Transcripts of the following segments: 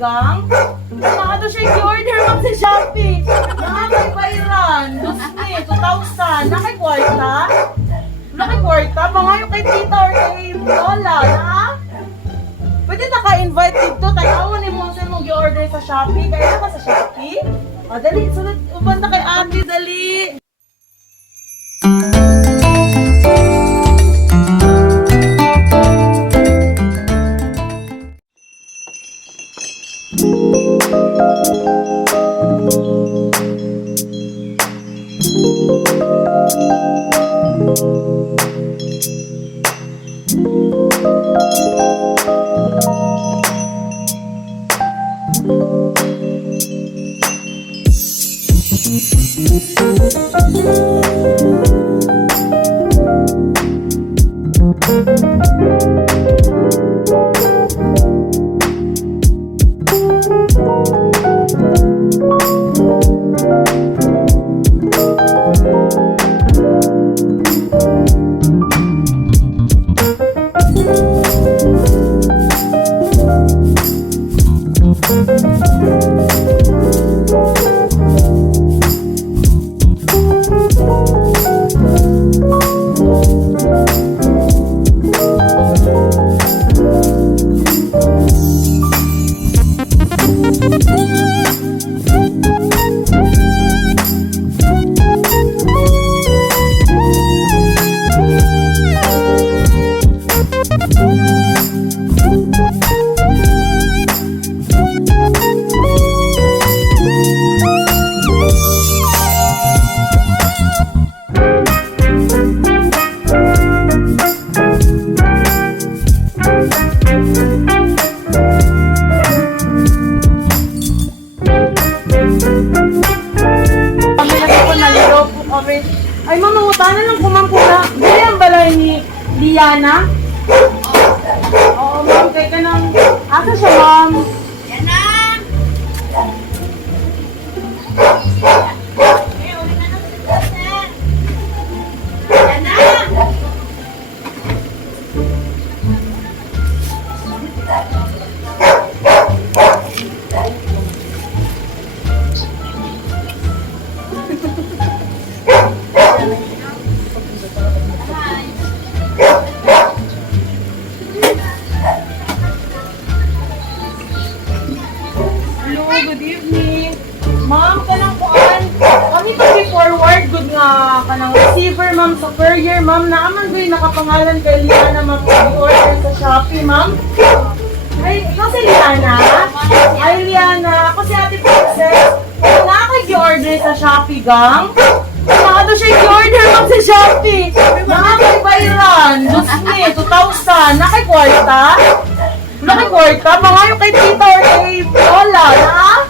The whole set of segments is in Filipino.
gang. Mga siya i-order ma'am sa Shopee. Nakakay bayran. 2,000. Nakay kwarta. Nakay kwarta. Mga yung kay tita or kay lola. Na? Pwede naka-invite dito. Tanawin ni mo sa mong i-order sa Shopee. Kaya ka sa Shopee? O, dali. Sunod. Ubanda kay ate. Dali. Ay, mama, utana lang kumampura. Dili ang balay ni Liana? Oo, ma'am, kaya ka nang... Asa siya, ma'am? Yan na! Uli na ng sitwasyon. Yan na! Hello, good evening. Ma'am, kanang kuan. Kami pag-forward, good nga kanang receiver, ma'am, sa courier, ma'am. Naaman do'y nakapangalan kay Liana, ma'am, pag-order sa Shopee, ma'am. Ay, ikaw si Liana? Ay, Liana, ako si Ate Princess. Kung nakakag-order sa Shopee, gang? Nakado siya i-order, ma'am, sa Shopee. Nakakay bayran. 2,000. Nakay kwarta. Nakay kwarta. Mga yung kay tita or kay lola, na?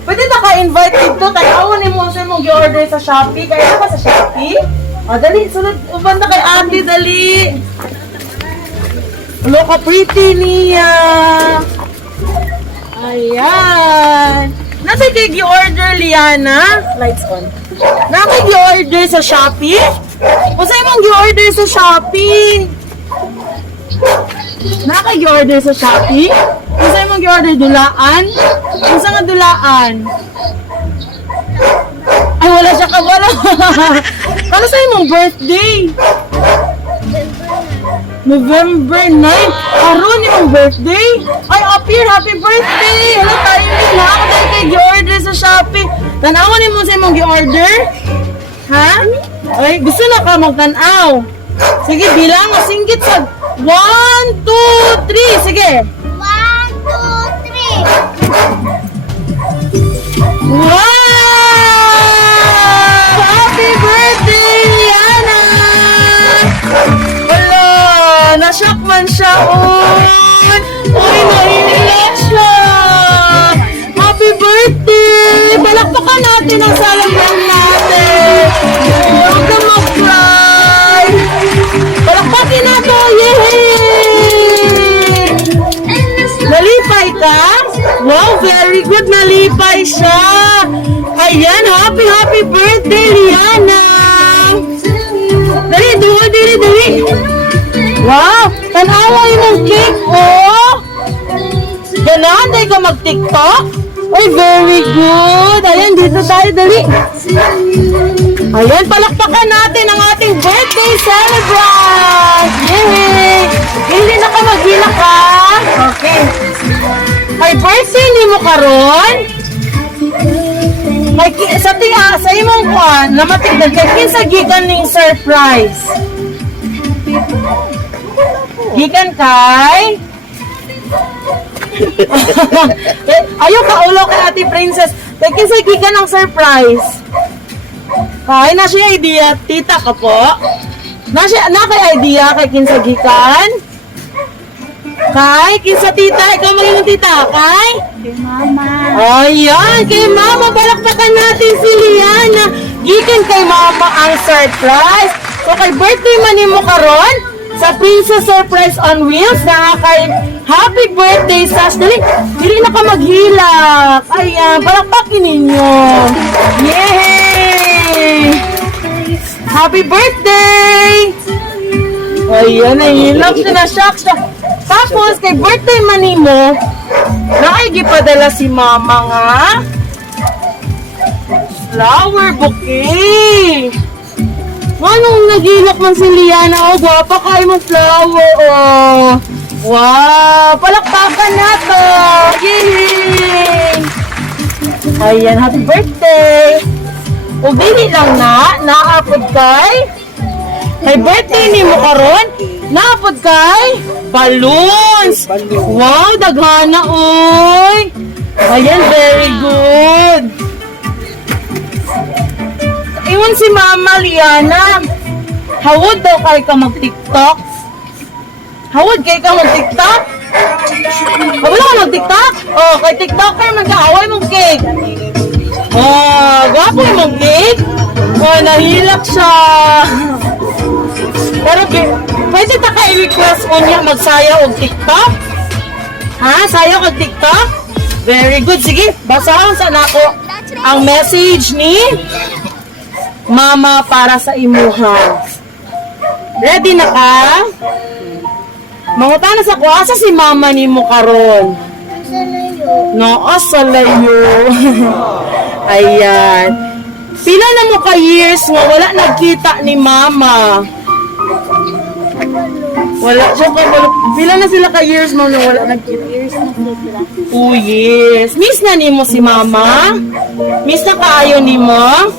Pwede naka-invite dito. Tanawin ni mo sa mong i-order sa Shopee. Kaya ka sa Shopee? O, dali. Sunod. Ubanda kay ate. Dali. Hello ka, pretty niya. Ayan. Nasa i-order, Liana? Lights on. Nasa i-order sa Shopee? O sa'yo mong i-order sa Shopee? Nasa i-order sa Shopee? O sa'yo mong i-order dulaan? O saan nga dulaan? Ay, wala siya kabala. Kano sa'yo mong birthday? November 9? Aron yung birthday? Ay, appear, happy birthday! Hello tayo rin ha? Ako tayo kayo gi-order sa Shopee. Tanawan mo sa mong gi-order? Ha? Ay, gusto na ka magtanaw. Sige, bilang mo. Singgit sa 1, 2, 3. Sige. 1, 2, 3. Wow! Happy birthday, Liana! Wala! Na-shock man siya, oy! Oy, nahihila siya! Happy birthday! Palakpakan natin ang salaman natin! Huwag ka mag-cry! Palakpakin na to! Yay! Nalipay ka? Wow, very good! Nalipay siya! Ayan, happy birthday, Liana! Dali, dali! Wow! Tanawa yung cake, oh! Ganon, kay ka mag-TikTok? Ay, very good. Ayan, dito tayo, dali. Ayan, palakpakan natin ang ating birthday celebrant! Yay! Hindi na ka maghila ka? Okay. Ay, birthday ni mo karon? Ay, sa imong kwan, namatigdan kay kinsa gikan ning surprise. Gikan kay? Ayaw ka ulo kay Ate Princess. Kay kinsa gikan ang surprise? Kay na siya idea, tita ka po. Na kay idea kay kinsa gikan? Kay kinsa tita, ikaw maging tita, kay? Kay Mama. Ayan, kay Mama, palakpakan natin si Liana. Gikan kay Mama ang surprise. So kay birthday man nimo karon sa Princess Surprise on Wheels na kay happy birthday Sash. Dili na ka maghilak. Ayan, palakpakin ninyo. Yay! Happy birthday! Ayan, nahilak siya na shock siya. Tapos, kay birthday man nimo, naigipadala si Mama nga flower bouquet. Anong nagilak man si Liana? Oh, gwapa kayo mong flower, oh. Wow! Palakpakan na to! Yay! Ayan, happy birthday! O, dili lang naapod kay? Kay birthday ni mo karon, naapod kay? Balloons! Wow, daghana, oy! Ayan, very good! Iwan si Mama Liana. Hawod daw kay ka mag-TikTok? Hawod kay ka mag-TikTok? Wala ka mag-TikTok? Oh, kay TikToker mag-aaway mong cake. Oh, gwapo mong cake. Oh, nahilak siya. Pero pwede ta ka i-request mo niya magsayaw og TikTok? Ha? Sayaw og TikTok? Very good. Sige, basahan sa nako ang message ni Mama para sa imuha. Ready na ka? Mangutan na sa kuasa si Mama ni mo karon. Sa layo. No, sa layo. Ayan. Pila na mo ka years nga wala nagkita ni Mama? Wala siya ka. Pila na sila ka years mo na wala nagkita? Years na sila. 2 years. Miss na ni mo si Mama? Miss na kaayo ni mo?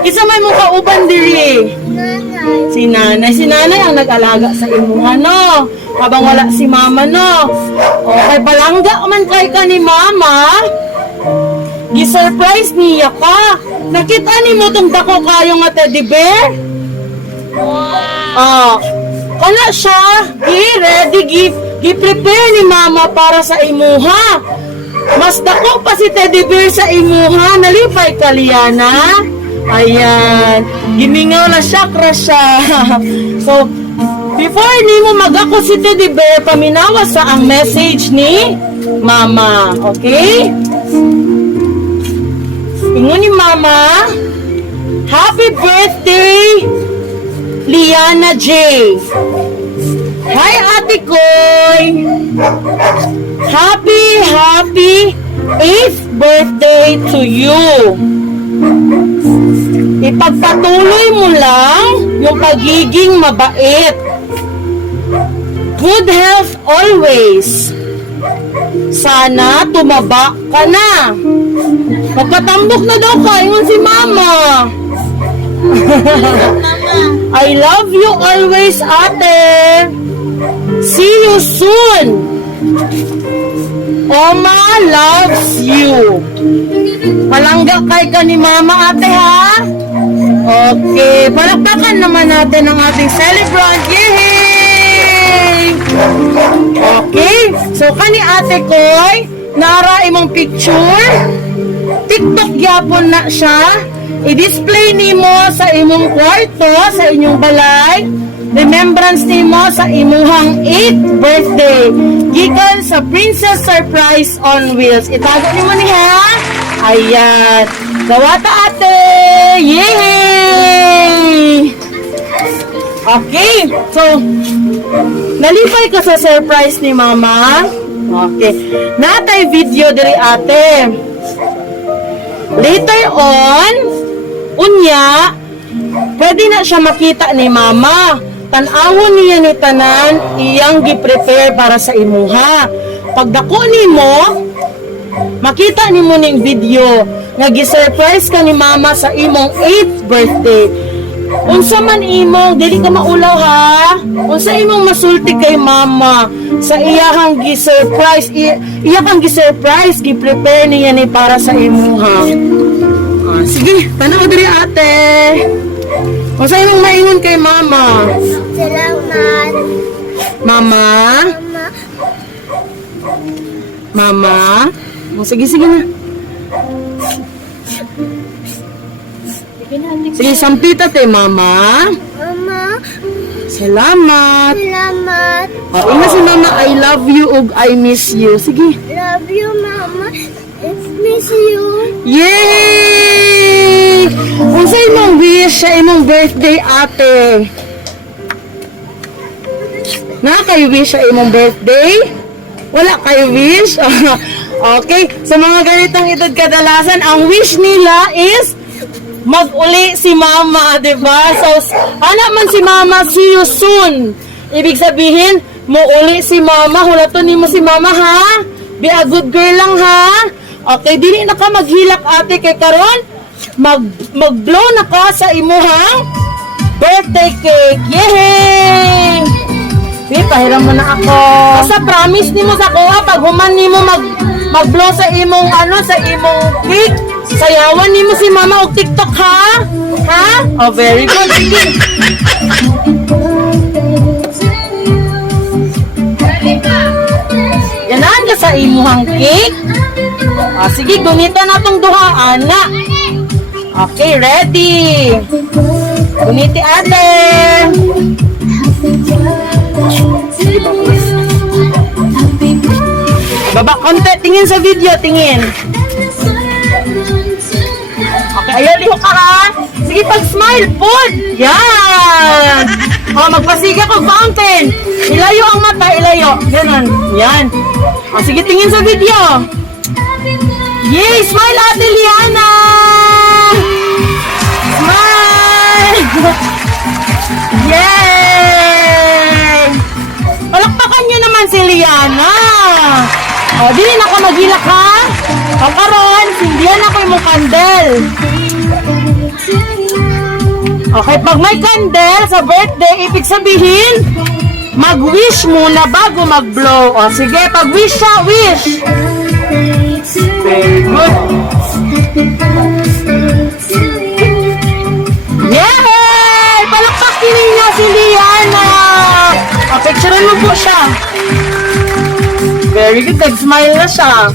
Isa may mong kauban diri. Nanay. Si nanay. Si nanay ang nag-alaga sa imuha, no? Habang wala si Mama, no? Okay, palangga man kay ka ni Mama. Gi-surprise niya ka. Nakita ni mo tong dako kayo nga teddy bear? Wow! Kana siya. Ready, gi-prepare ni Mama para sa imuha. Mas dako pa si teddy bear sa imuha. Nalipay ka, Liana. Ayan. Gimingaw na chakra siya. So, before ni mo mag-ako si teddy bear, paminawa sa ang message ni Mama. Okay? Ingon ni Mama, happy birthday, Liana J. Hi, Ate Koy. Happy 8th birthday to you. Ipagpatuloy mo lang yung pagiging mabait. Good health always. Sana tumaba ka na. Magpatambok na daw ka, ingon si Mama. I love you always, ate. See you soon. Oma loves you. Palangga kay ka ni Mama, ate, ha? Okay, palakpakan naman natin ang ating celebrant. Yay! Okay, so kani ate koy, nara imong picture. TikTok yapon na siya. I-display nimo sa imong kwarto, sa inyong balay. Remembrance nimo sa imuhang 8th birthday. Gikan sa Princess Surprise on Wheels. Itago nimo niya. Ayan. Gawata ate. Yay! Okay. So, Nalipay ka sa surprise ni mama? Okay. Natay video diri ate. Later on, unya, pwede na siya makita ni mama. Tan-awon niya ni tanan, iyang gi-prepare para sa imuha. Pagdako nimo, makita nimo ning video nga gi-surprise ka ni mama sa imong 8th birthday. Unsa man imong dili ka maulaw ha. Unsa imong masulti kay mama sa iyahang gi-surprise, iyahang gi-surprise, gi-prepare niya ni para sa imuha. Sige, tanaw diri ate. Unsa imong maingon kay mama? Salamat. Mama? Mama? Sige, sige na. Sige, sampita te, mama. Mama, Salamat. salamat. Ina si mama, I love you ug I miss you. Sige. Love you, Mama. I miss you. Yay! Unsa imong wish sa imong birthday, ate? Na kayo wish sa imong birthday? Wala kayo wish? Okay, sa mga ganitong edad kadalasan, ang wish nila is mag-uli si mama, diba? So, anak man si mama, see you soon. Ibig sabihin, mo uli si mama, hulaton mo si mama, ha? Be a good girl lang, ha? Okay, dili na ka maghilak, ate, kay karon mag-blow na ka sa imuhang birthday cake. Yay! Wait, pahiram mo na ako. Sa promise nimo sa kuha, pag human nimo mag-blow sa imong sa imong cake, sayawan nimo si mama og TikTok, ha? Ha? Oh, very good. Sige. Ganahan ka sa imuhang cake? Sige, gunita na tong duha, ana. Okay, ready. Guniti ate. Baba konti, tingin sa video, tingin. Okay, ayaw liho ka, ha? Sige, pag-smile, put. Yan. Magpasiga kag fountain. Ilayo ang mata, ilayo. Ganun. Yan. Sige, tingin sa video. Yay! Smile, Ate Liana! Smile! Yay! Palakpakan nyo naman si Liana. Dili na ka maghilak, ha? Karon, sindihan ako yung candle. Okay, pag may candle sa birthday, ibig sabihin, mag-wish muna bago mag-blow. Sige, pag-wish siya, wish. Very good. Yay! Palakpakin niya si Liana. Picturean mo po siya. Very good. Nag-smile na siya.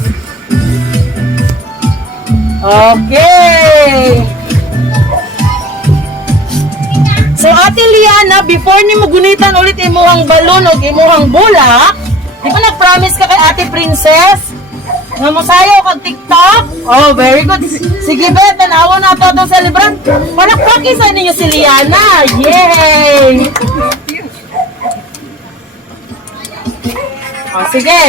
Okay. So, Ate Liana, before ni mo gunitan ulit imuhang balon o imuhang bulak, di ba nag-promise ka kay Ate Princess? Nga mo sayo kag TikTok? Oh, very good. Sige, be, tanawa na ito itong celebrant. Palakpakisan ninyo si Liana. Yay! Sige.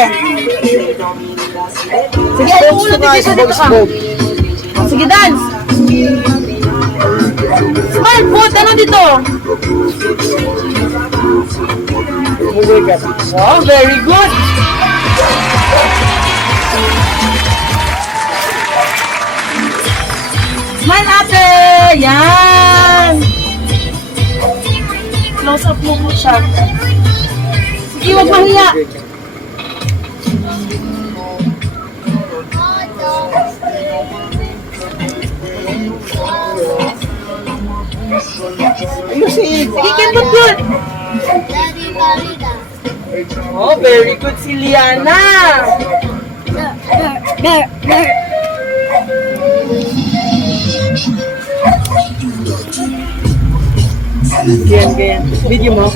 Sige, ulo dito ka. Sige, dance. Smile po, ano dito? Oh, very good. Smile, ate! Yan! Close up mo po siya. Sige, huwag mahiya. Sige, kembot yun. Oh, very good si Liana. Ganyan. Video mo.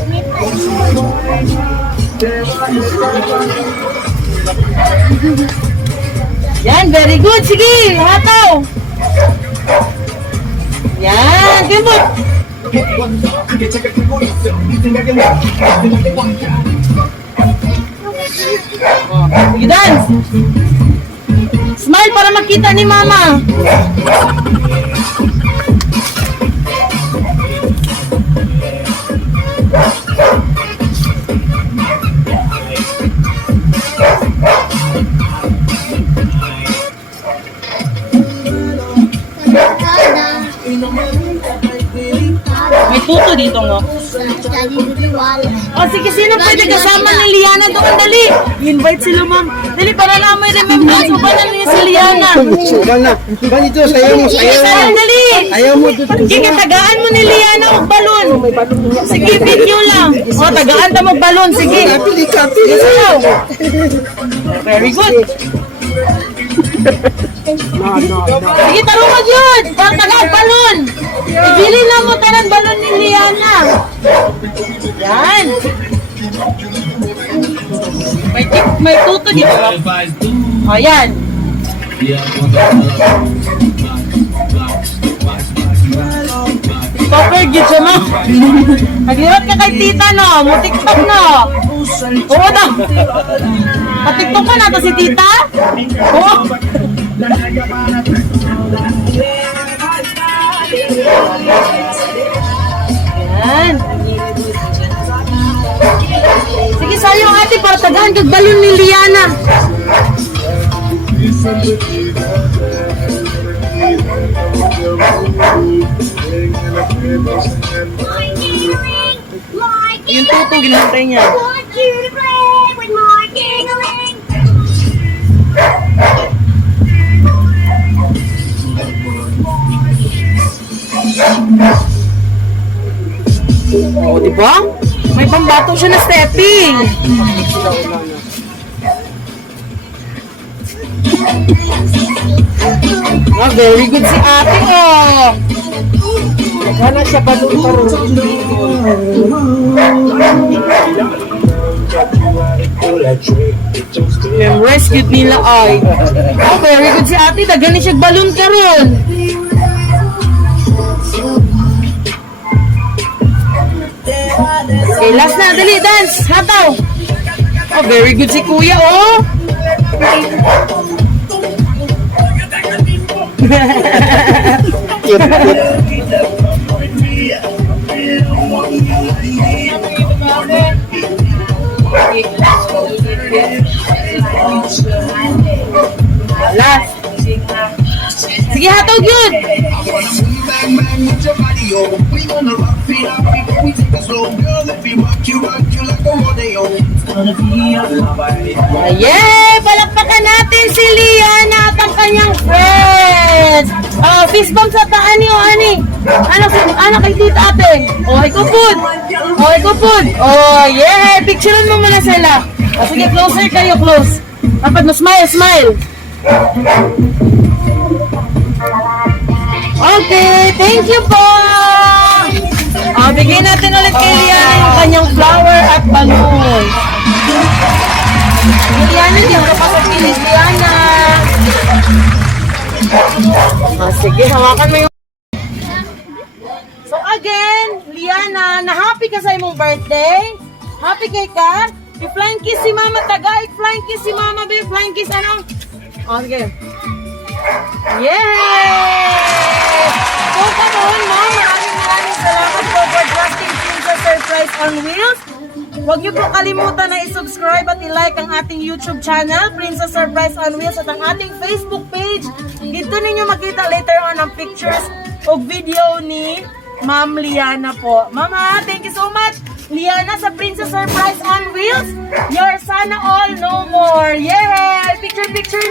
Yan, very good. Sige, hataw. Yan, kembot. Sige, dance! Smile para makita ni Mama! May tuto dito, no? Oh, sige, sino pwede kasama ni Liana doon? Dali! I-invite sila, ma'am. Dali, para na may remembrance mo ba na niya si Liana? Ganito, sayaw mo, Sige, sayang, dali! Ayaw mo dito. Sige, tagaan mo ni Liana og balon. Sige, video lang. Oh, tagaan ta mag balon. Sige. Kapili, Sige, kapili. sayaw. Very good. Sige, tarungan yun. Para tagaan balon. Ibili na mo tanan balon ni Liana. Yan. May tuto dito. Oh, yan. Topper, gid siya, ma. Nagliwat ka kay tita, no? Mutiktok, no? Oo, daw. Patiktok ka na to si tita? Oo. Yan. Sige, sayo ate, para tagahan kag balon ni Liana. Yung tuto, ginantay niya. Oh, di ba? May pambato siya na stepping. Ah, very good si ate, oh. Naghanap siya pa doon pa rin. Yung rescued nila ay. Oh, very good si ate. Dagani siya balon karon. Okay, last na. Dali, dance. Hataw. Oh, very good si kuya, oh. Last. Sige, hatog yun. Yay! Palakpakan natin si Liana at ang kanyang friends. Oh, fist bump sa taan niyo, ani. Ano kay tita ate? Oh, ikupod. Oh, ikupod. Oh, yeah! Picturean mo muna sila. Oh, sige, closer kayo, close. Dapat mo smile, smile. Okay, thank you po! Bigyan natin ulit kay Liana yung kanyang flower at balloon. Liana, di ako pasapilis, Liana. Sige, hawakan mo yung... So again, Liana, na-happy ka sa imong birthday? Happy kay ka? I-flying kiss si Mama, taga, i-flying kiss si Mama, be, flying kiss, ano? Okay. Yay! So, kamoon, Mom, maraming salamat po for trusting Princess Surprise on Wheels. Huwag niyo po kalimutan na i-subscribe at i-like ang ating YouTube channel, Princess Surprise on Wheels, at ang ating Facebook page. Dito ninyo makita later on ang pictures o video ni Ma'am Liana po. Mama, thank you so much. Liana sa Princess Surprise on Wheels. Your sana all, no more. Yay! Picture, picture.